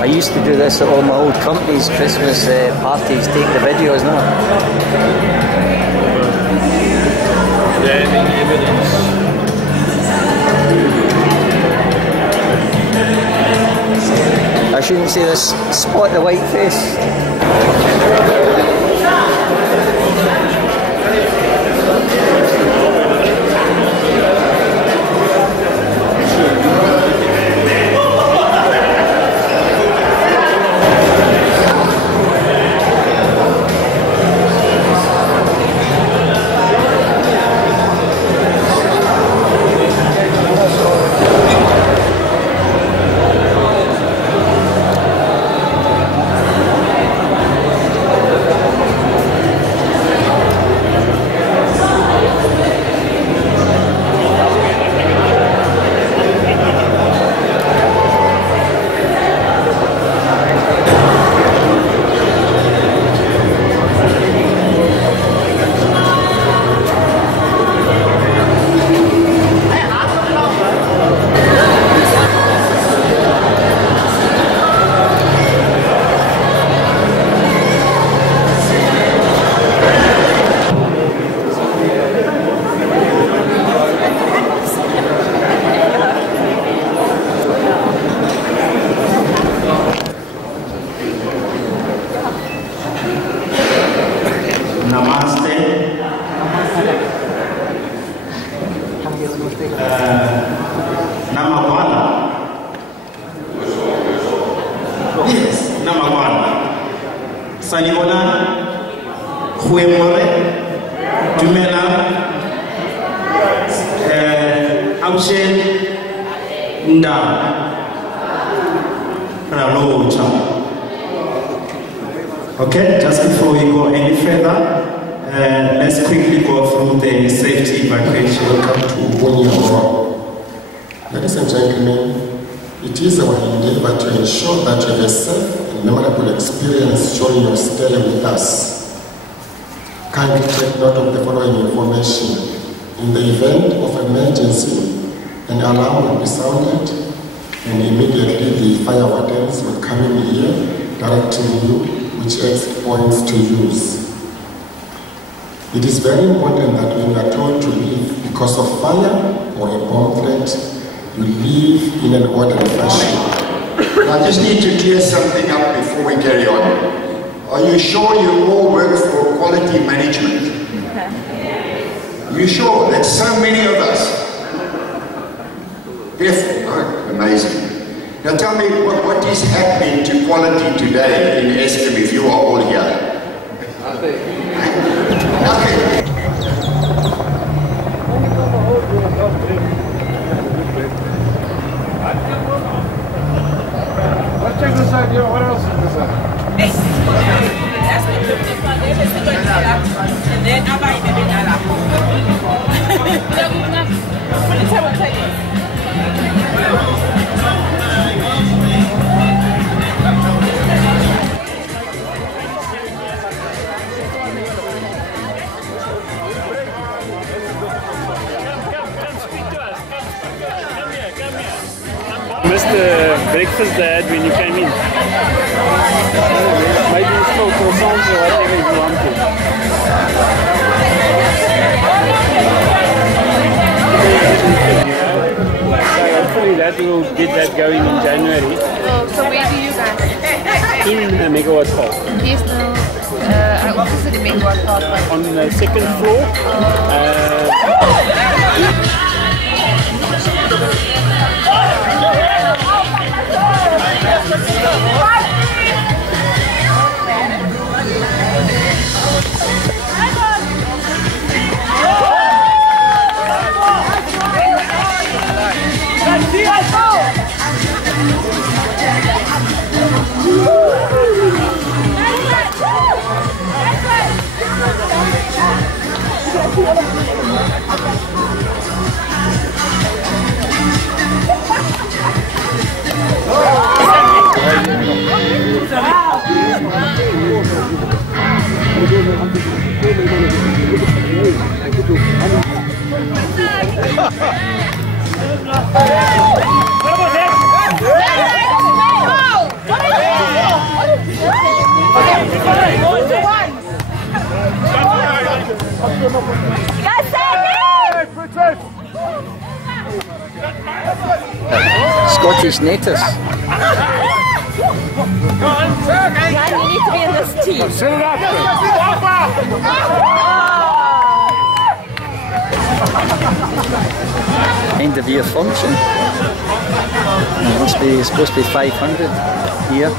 I used to do this at all my old company's Christmas parties, take the videos now. Damning evidence. I shouldn't say this, spot the white face. Okay, just before we go any further, let's quickly go through the safety evacuation. Welcome to Bunyoro. Ladies and gentlemen, it is our endeavor to ensure that you have a safe and memorable experience during your stay with us. Kindly take note of the following information. In the event of emergency, an alarm will be sounded and immediately the fire wardens will come in here directing you which exit points to use. It is very important that when you are told to leave because of fire or a bomb threat, you leave in an orderly fashion. I just need to clear something up before we carry on. Are you sure you all work for quality management? You sure? That's so many of us. Beautiful, right? Amazing. Now tell me, what is happening to quality today in Eskom if you are all here? Nothing. Let's check this out, what else is this out? Missed the breakfast they had when you came in. Maybe still croissants or whatever you want to. So hopefully that will get that going in January. So where do you guys? In Megawatt Park. Yes, no. Opposite Megawatt Park. On the second floor. What Scottish natives. Yeah, you need to be in this team. End of year function. It's supposed to be 500 here.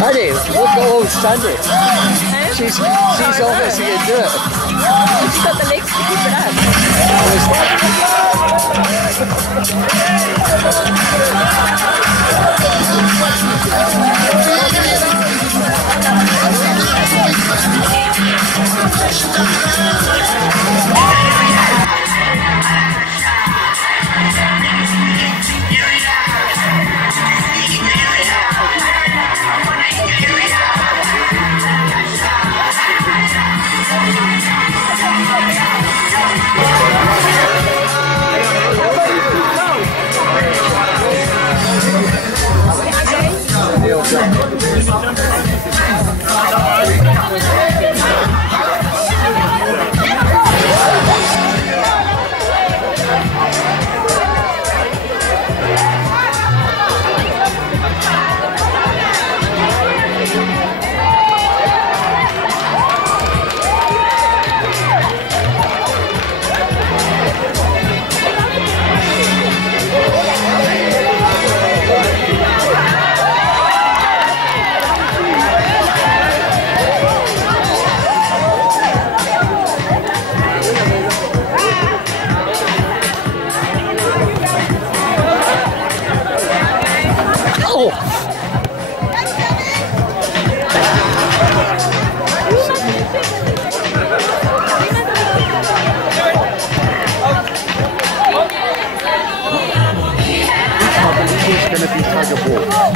Paddy, look at old Sandy. She's obviously going to do it. She's got the legs to keep it up.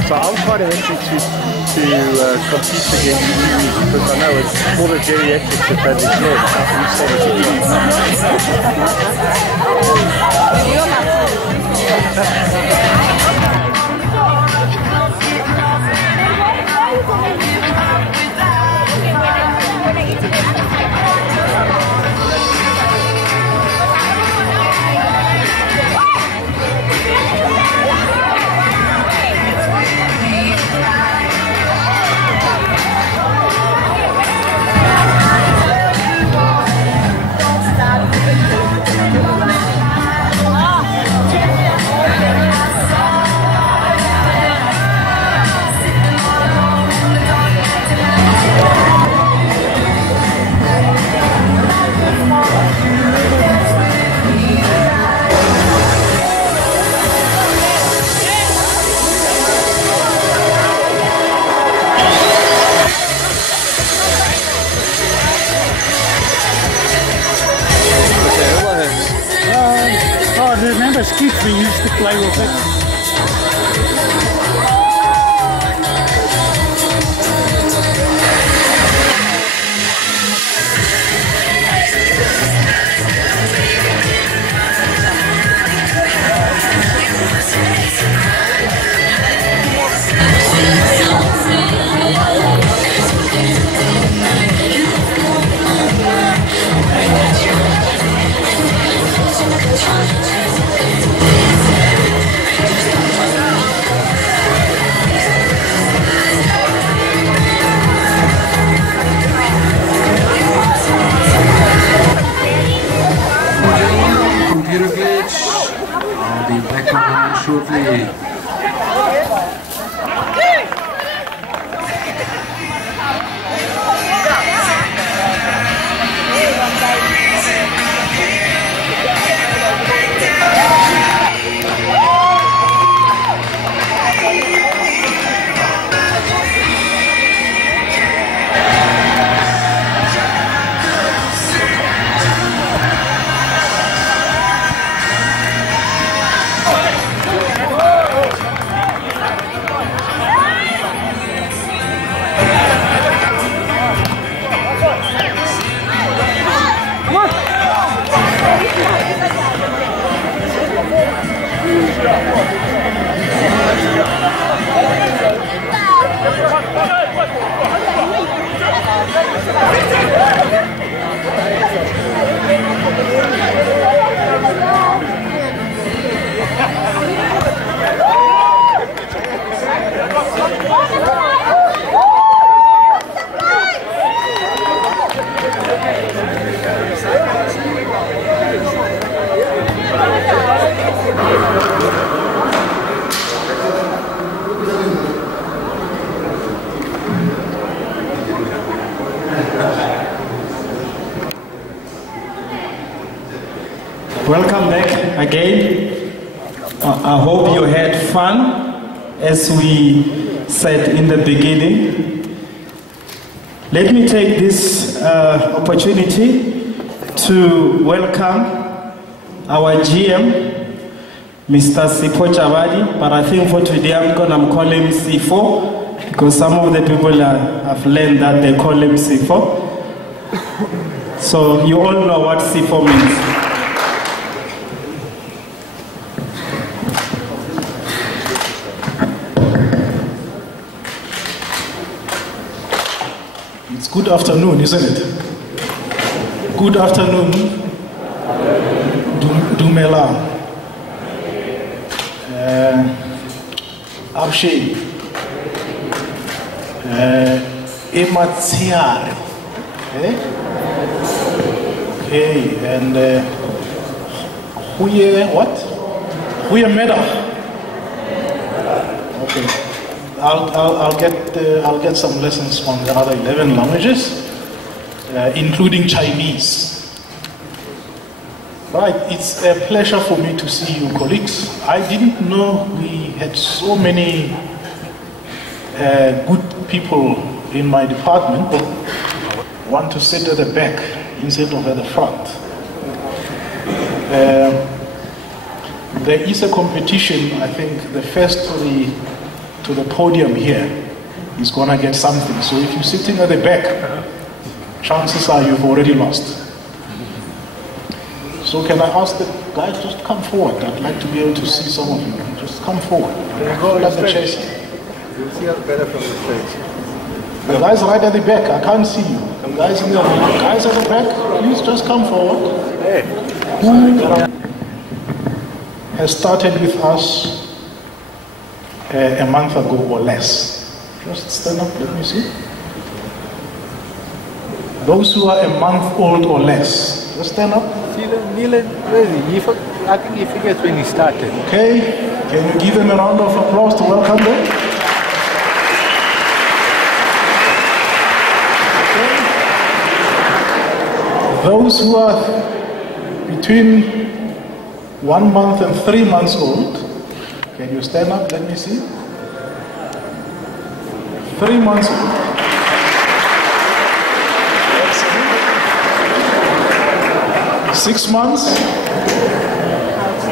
So I'll try to enter to compete against you because I know it's more the geriatrics that they declared. How can you say to play with it. Computer glitch. I'll be back online shortly. Welcome back again. I hope you had fun, as we said in the beginning. Let me take this opportunity to welcome our GM, Mr. Sipho Chavadi, but I think for today I'm going to call him Sipho, because some of the people have learned that they call him Sipho. So you all know what Sipho means. Good afternoon, isn't it? Good afternoon, Dumela, Abshe, Ematsiare, okay, and Huye what? Huye Meda. Okay. I'll get some lessons on the other 11 languages, including Chinese. Right, it's a pleasure for me to see you, colleagues. I didn't know we had so many good people in my department who want to sit at the back instead of at the front. There is a competition. I think the first to the podium here is going to get something. So if you're sitting at the back, chances are you've already lost. So can I ask the guys just come forward? I'd like to be able to see some of you. Just come forward. Go like the chairs. You'll see us better from the stage. The guys right at the back, I can't see you. The guys in the guys at the back, please just come forward. Who has started with us a month ago or less? Just stand up, let me see. Those who are a month old or less, just stand up. Neil, I think he forgets when he started. Okay, can you give them a round of applause to welcome them? Okay. Those who are between 1 month and 3 months old, can you stand up? Let me see. 3 months old. 6 months.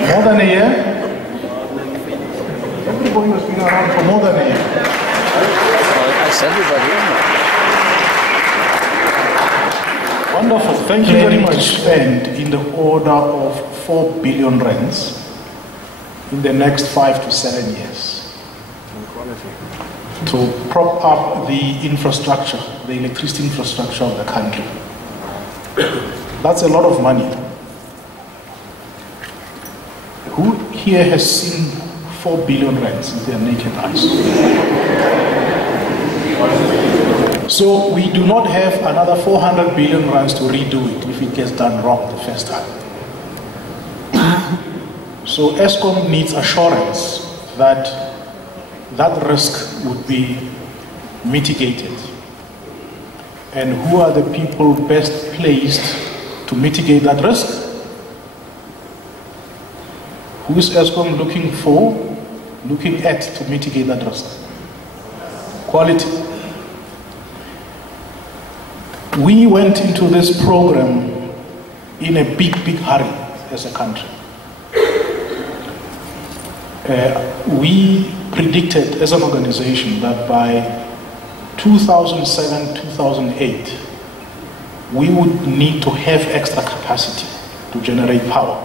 More than a year. everybody has been around for more than a year. Well, that's everybody, isn't it? Wonderful. Thank you very much. Spend in the order of 4 billion rands in the next 5 to 7 years to prop up the infrastructure, the electricity infrastructure of the country. That's a lot of money. Who here has seen 4 billion rands with their naked eyes? So we do not have another 400 billion rands to redo it if it gets done wrong the first time. So Eskom needs assurance that that risk would be mitigated. And who are the people best placed to mitigate that risk? Who is Eskom looking at to mitigate that risk? Quality. We went into this program in a big hurry as a country. We predicted as an organization that by 2007, 2008, we would need to have extra capacity to generate power.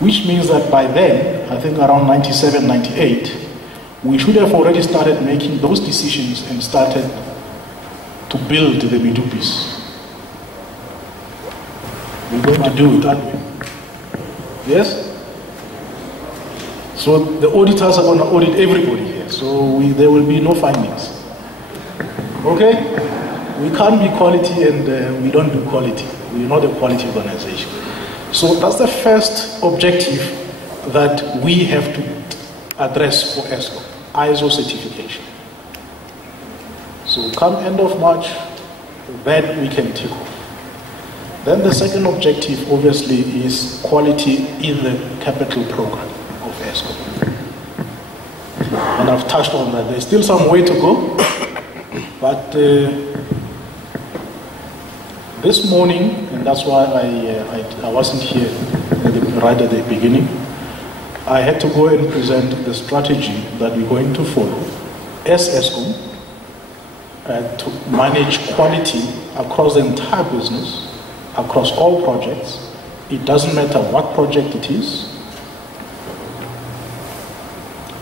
Which means that by then, I think around 97, 98, we should have already started making those decisions and started to build the Midupis. We're going to do it, aren't we? Yes? So the auditors are going to audit everybody here, so there will be no findings. Okay? We can't be quality and we don't do quality. We're not a quality organization. So that's the first objective that we have to address for Eskom, ISO certification. So come end of March, that we can tick off. Then the second objective obviously is quality in the capital program of Eskom. And I've touched on that. There's still some way to go, but this morning, and that's why I wasn't here right at the beginning, I had to go and present the strategy that we're going to follow as Eskom to manage quality across the entire business, across all projects. It doesn't matter what project it is.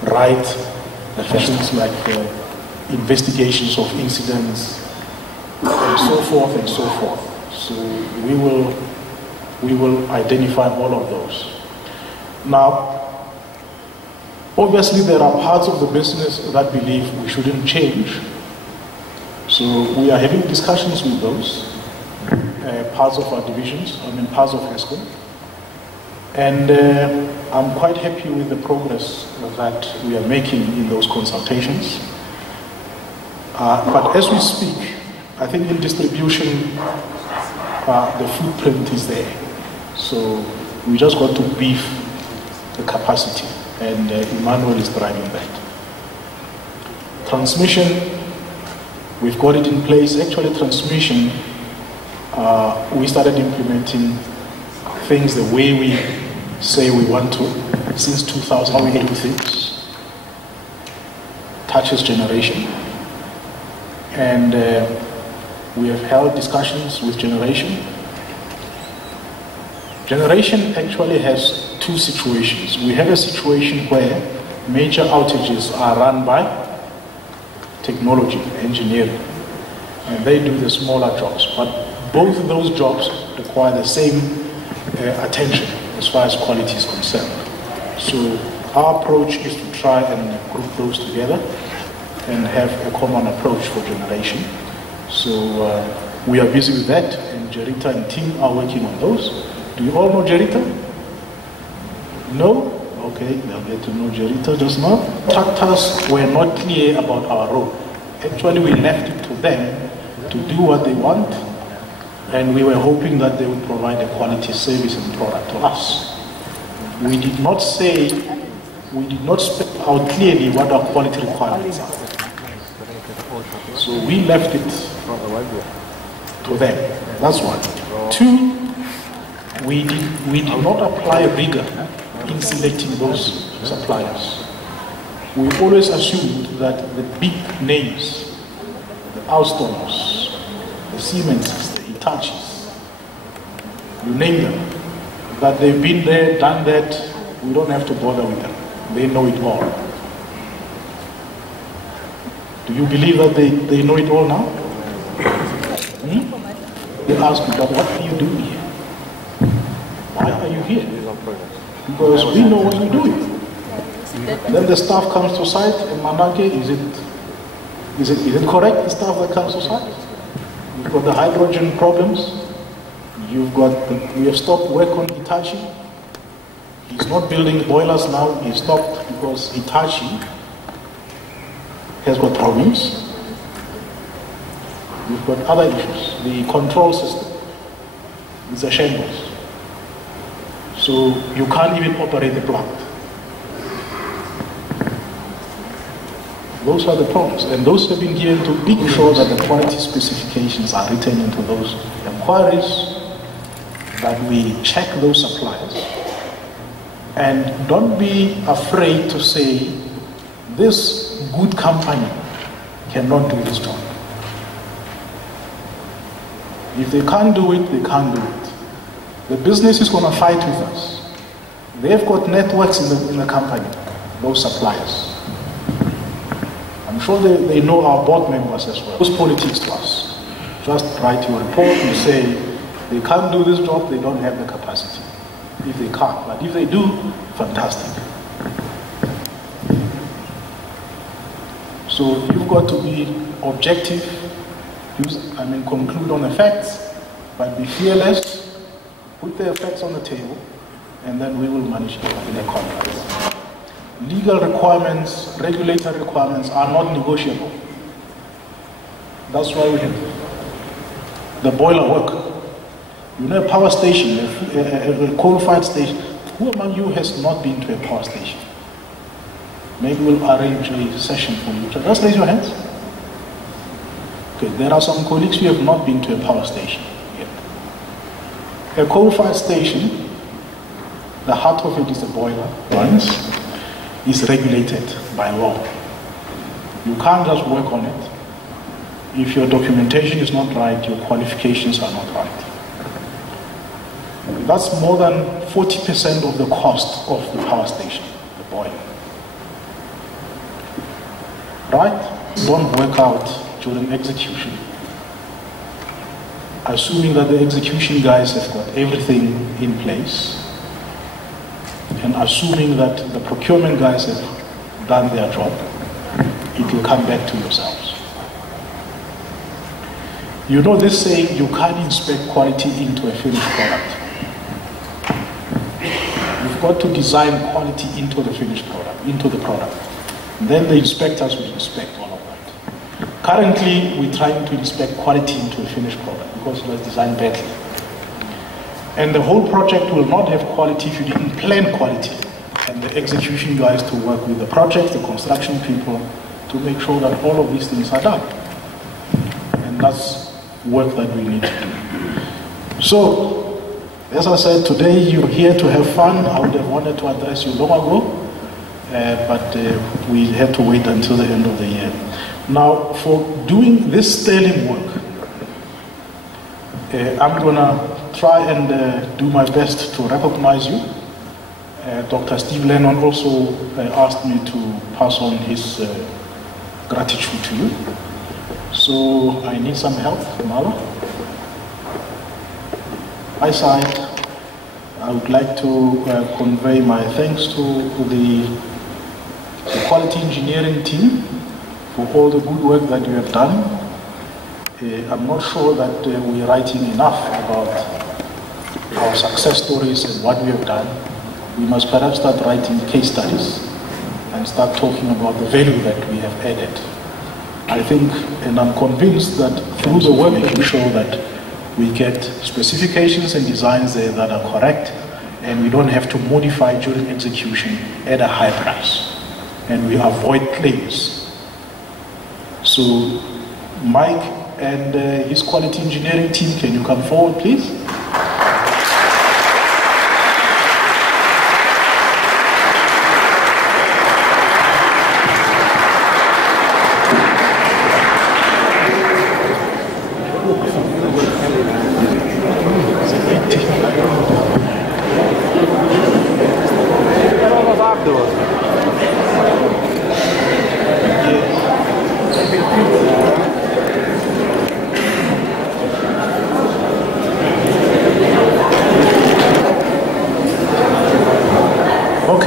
Right, things like investigations of incidents and so forth and so forth. So we will identify all of those. Now, obviously there are parts of the business that believe we shouldn't change. So we are having discussions with those parts of our divisions, parts of Eskom. And I'm quite happy with the progress that we are making in those consultations. But as we speak, I think in distribution, the footprint is there. So we just got to beef the capacity, and Emmanuel is driving that. Transmission, we've got it in place. Actually, transmission, we started implementing things the way we say we want to since 2006. Touches generation. And we have held discussions with generation. Generation actually has two situations. We have a situation where major outages are run by technology, engineering, and they do the smaller jobs. But both of those jobs require the same attention as far as quality is concerned. So our approach is to try and group those together and have a common approach for generation. So we are busy with that, and Jerita and team are working on those. Do you all know Jerita? No? Okay, they'll get to know Jerita just now. Tractors were not clear about our role. Actually, we left it to them to do what they want, and we were hoping that they would provide a quality service and product to us. We did not spell out clearly what our quality requirements are. So we left it to them. That's one. Two, we did not apply rigor in selecting those suppliers. We always assumed that the big names, the Alstoms, the Siemenses, the Hitachis, you name them, that they've been there, done that, we don't have to bother with them. They know it all. Do you believe that they know it all now? They ask me, but what are you doing here? Why are you here? Because we know what you're doing. Then the staff comes to site in Manake, is it correct, the staff that comes to site? You've got the hydrogen problems. We have stopped work on Hitachi. He's not building boilers now. He stopped because Hitachi has got problems. We've got other issues. The control system is a shambles. So you can't even operate the plant. Those are the problems, and those have been given to make sure that the quality specifications are written into those inquiries, that we check those suppliers, and don't be afraid to say, this good company cannot do this job. If they can't do it, they can't do it. The business is going to fight with us. They've got networks in the company, those suppliers. I'm sure they know our board members as well. Those politics to us. Just write your report and say, they can't do this job, they don't have the capacity. If they can't, but if they do, fantastic. So you've got to be objective, conclude on the facts, but be fearless, put the facts on the table, and then we will manage it in a conference. Legal requirements, regulatory requirements are not negotiable. That's why we have the boiler work. You know, a power station, a coal-fired station. Who among you has not been to a power station? Maybe we'll arrange a session for you. Just raise your hands. Okay, there are some colleagues who have not been to a power station yet. A coal-fired station, the heart of it is the boiler. Once is regulated by law. You can't just work on it. If your documentation is not right, your qualifications are not right. That's more than 40% of the cost of the power station, the boiler. Right? Don't work out during execution, assuming that the execution guys have got everything in place, and assuming that the procurement guys have done their job, it will come back to yourselves. You know this saying, you can't inspect quality into a finished product. You've got to design quality into the finished product, into the product. Then the inspectors will inspect all of that. Currently, we're trying to inspect quality into a finished product because it was designed badly. And the whole project will not have quality if you didn't plan quality. And the execution guys to work with the project, the construction people, to make sure that all of these things are done. And that's work that we need to do. So, as I said, today you're here to have fun. I would have wanted to address you long ago, but we had to wait until the end of the year. Now, for doing this sterling work, I'm going to try and do my best to recognize you. Dr. Steve Lennon also asked me to pass on his gratitude to you. So I need some help, Mala. My side, I would like to convey my thanks to the quality engineering team for all the good work that you have done. I'm not sure that we're writing enough about our success stories and what we have done. We must perhaps start writing case studies and start talking about the value that we have added. I think, and I'm convinced that through the work we can show that we get specifications and designs there that are correct, and we don't have to modify during execution at a high price, and we avoid claims. So Mike and his quality engineering team, can you come forward, please?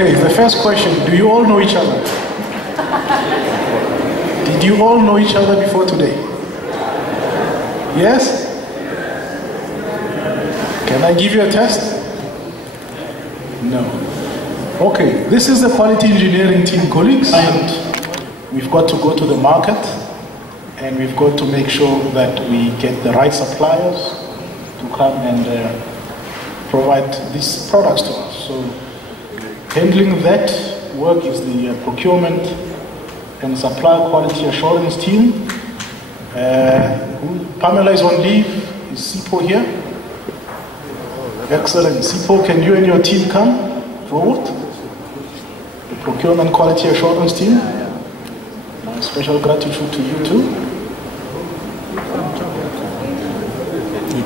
Okay, the first question, do you all know each other? Did you all know each other before today? Yes? Can I give you a test? No. Okay, this is the quality engineering team, colleagues, and we've got to go to the market and we've got to make sure that we get the right suppliers to come and provide these products to us. So handling that work is the procurement and supplier quality assurance team. Pamela is on leave. Is Sipo here? Excellent. Sipo, can you and your team come forward? The procurement quality assurance team. My special gratitude to you too.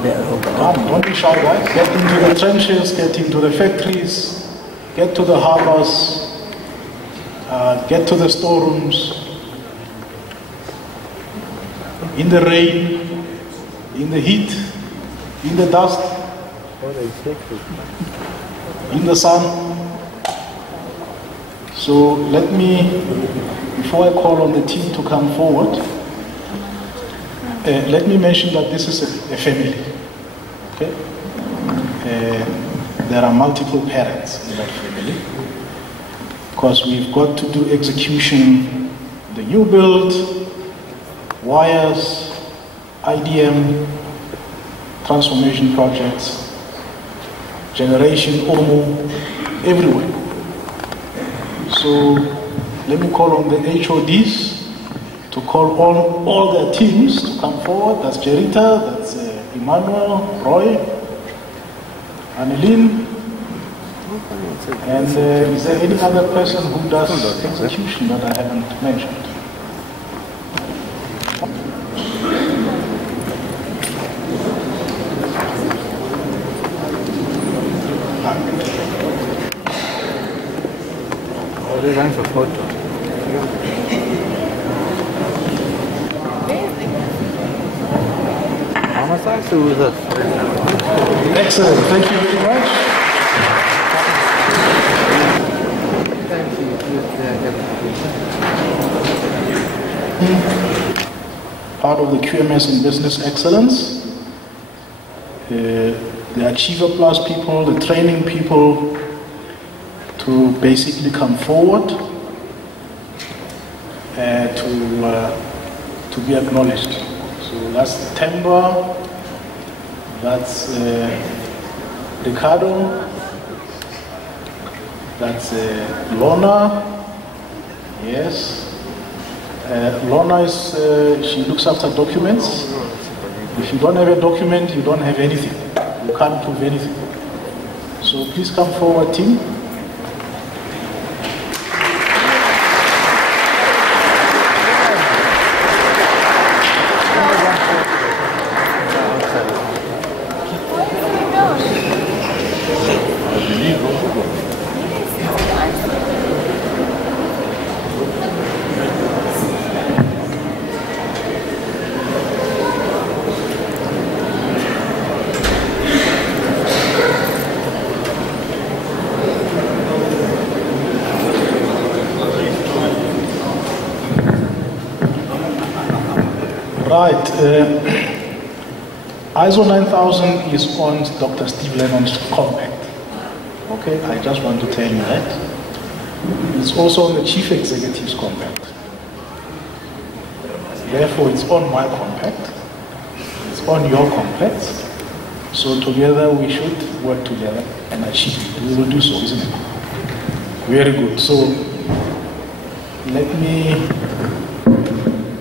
Don't be shy, guys. Get into the trenches, get into the factories, get to the harbors, get to the storerooms, in the rain, in the heat, in the dust, in the sun. So let me, before I call on the team to come forward, let me mention that this is a family. Okay? There are multiple parents in that family, because we've got to do execution, the new build, wires, IDM, transformation projects, generation, OMO, everywhere. So let me call on the HODs to call on all their teams to come forward. That's Jerita, that's Emmanuel, Roy, Annelien, and is there any other person who does execution that I haven't mentioned? We're going for photo. Excellent, thank you very much. Part of the QMS in Business Excellence, the Achiever Plus people, the training people, to basically come forward to be acknowledged. So that's Temba, that's Ricardo, that's Lorna, yes. Lorna is, she looks after documents. If you don't have a document, you don't have anything. You can't prove anything. So please come forward, team. Right, ISO 9000 is on Dr. Steve Lennon's compact. Okay, I just want to tell you that. It's also on the Chief Executive's compact. Therefore, it's on my compact. It's on your compact. So together we should work together and achieve it. We will do so, isn't it? Very good. So let me,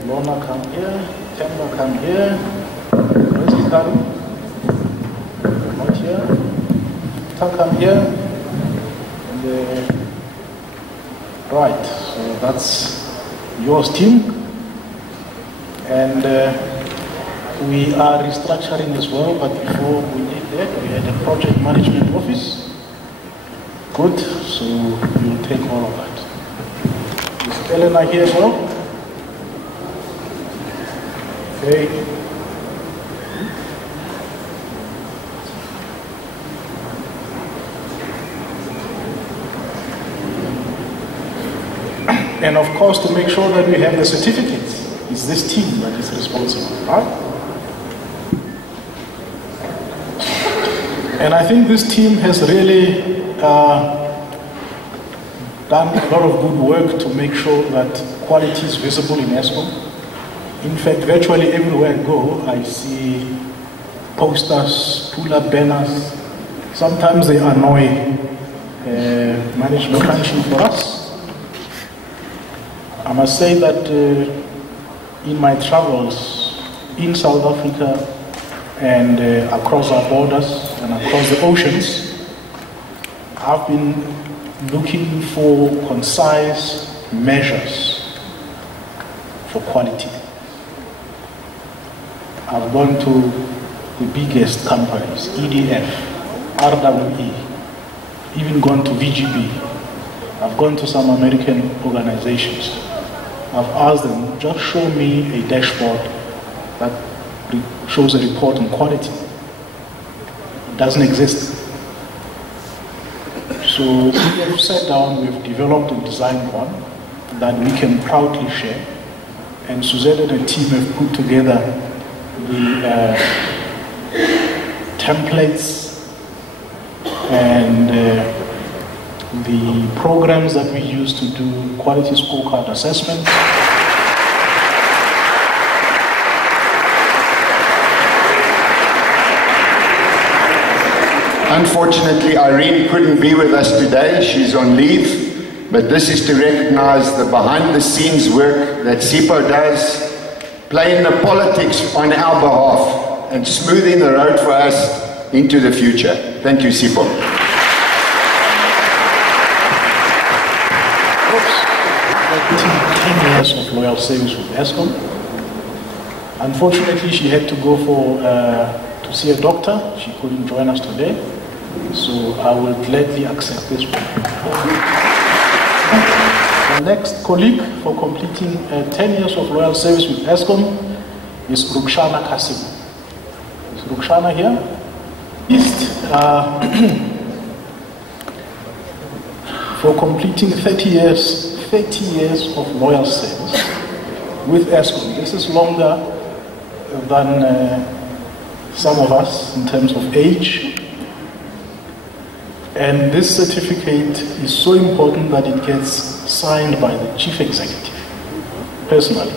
Lorna come here. Temba, come here. Where's Ricardo? Not here. Tom, come here. And, right, so that's yours, team. And we are restructuring as well, but before we did that, we had a project management office. Good, so you'll take all of that. Is Elena here as well? Okay. And of course, to make sure that we have the certificates. It's this team that is responsible, right? And I think this team has really done a lot of good work to make sure that quality is visible in Eskom. In fact, virtually everywhere I go, I see posters, pull-up banners. Sometimes they annoy management function for us. I must say that in my travels in South Africa and across our borders and across the oceans, I've been looking for concise measures for quality. I've gone to the biggest companies, EDF, RWE, even gone to VGB. I've gone to some American organizations. I've asked them, just show me a dashboard that shows a report on quality. It doesn't exist. So we have sat down, we've developed and designed one that we can proudly share. And Suzette and the team have put together the templates and the programs that we use to do quality scorecard assessments. Unfortunately, Irene couldn't be with us today. She's on leave. But this is to recognize the behind-the-scenes work that SIPO does, playing the politics on our behalf and smoothing the road for us into the future. Thank you, SIPO. 10 years of loyal service with Eskom. Unfortunately, she had to go to see a doctor. She couldn't join us today, so I will gladly accept this one. The next colleague for completing 10 years of loyal service with Eskom is Rukshana Kasim. Is Rukshana here? For completing 30 years of loyal service with Eskom. This is longer than some of us in terms of age. And this certificate is so important that it gets signed by the chief executive, personally.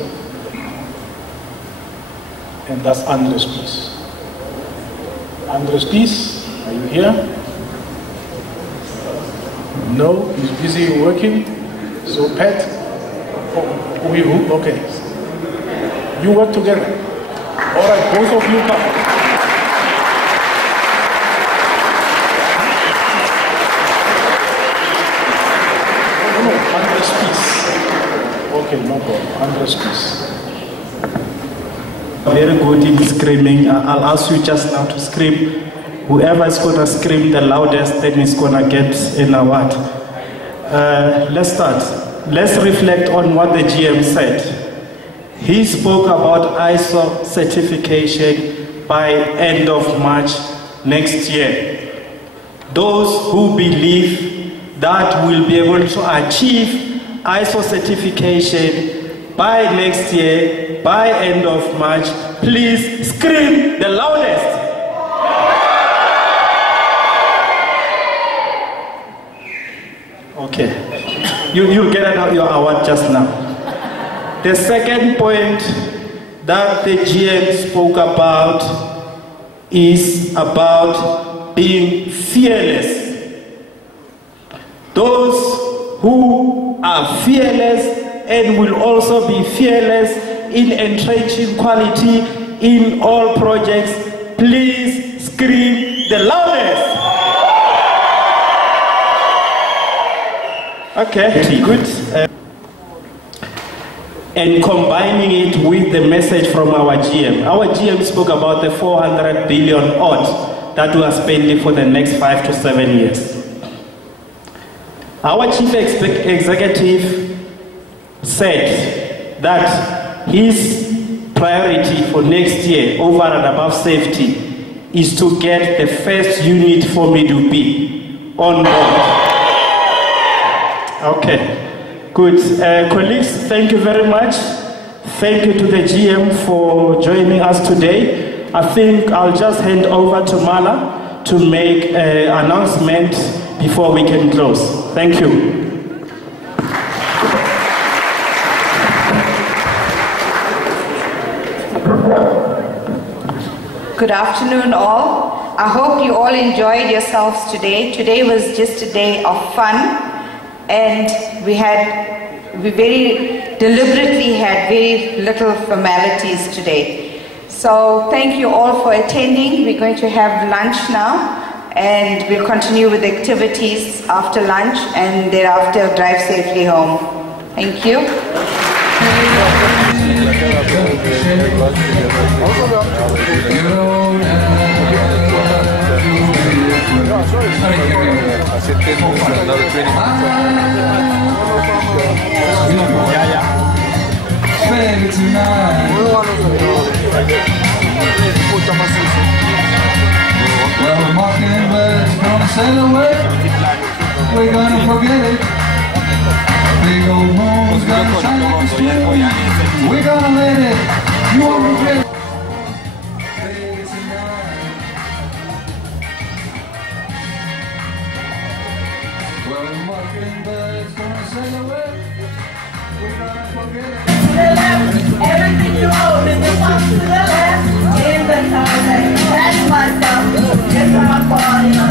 And that's Andres Peace. Andres Peace, are you here? No, he's busy working. So Pat, okay. You work together. All right, both of you come. No, Andres Peace. Okay, no problem. Andres Peace. Very good in screaming. I'll ask you just now to scream. Whoever is going to scream the loudest, then is going to get an award. Let's start. Let's reflect on what the GM said. He spoke about ISO certification by end of March next year. Those who believe that we'll be able to achieve ISO certification by next year, by end of March, please scream the loudest. Okay, you'll get your award just now. The second point that the GM spoke about is about being fearless. Those who are fearless and will also be fearless in entrenching quality in all projects, please scream the loudest. Okay, good. And combining it with the message from our GM. Our GM spoke about the 400 billion odd that we are spending for the next 5 to 7 years. Our chief executive said that his priority for next year, over and above safety, is to get the first unit for Midupi on board. Okay. Good. Colleagues, thank you very much. Thank you to the GM for joining us today. I think I'll just hand over to Mala to make an announcement before we can close. Thank you. Good afternoon all. I hope you all enjoyed yourselves today. Today was just a day of fun, and we very deliberately had very little formalities today. So thank you all for attending. We're going to have lunch now, and we'll continue with activities after lunch, and thereafter drive safely home. Thank you. Well, mockingbird's gonna sail away. We're gonna forget it. Big old moon's gonna shine like a stream. We're gonna let it. You won't regret it. Well, mockingbird's gonna sail away. We're gonna forget it. To the left, everything you own is the one to the left. In the town, that's myself. Just my body.